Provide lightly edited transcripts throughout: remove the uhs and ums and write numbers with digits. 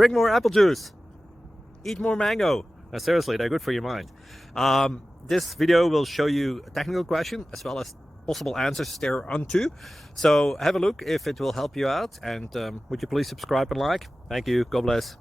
drink more apple juice, eat more mango. No, seriously, they're good for your mind. This video will show you a technical question as well as possible answers thereunto. So have a look if it will help you out, and would you please subscribe and like? Thank you. God bless.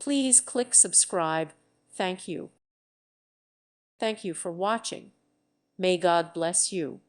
Please click subscribe. Thank you. Thank you for watching. May God bless you.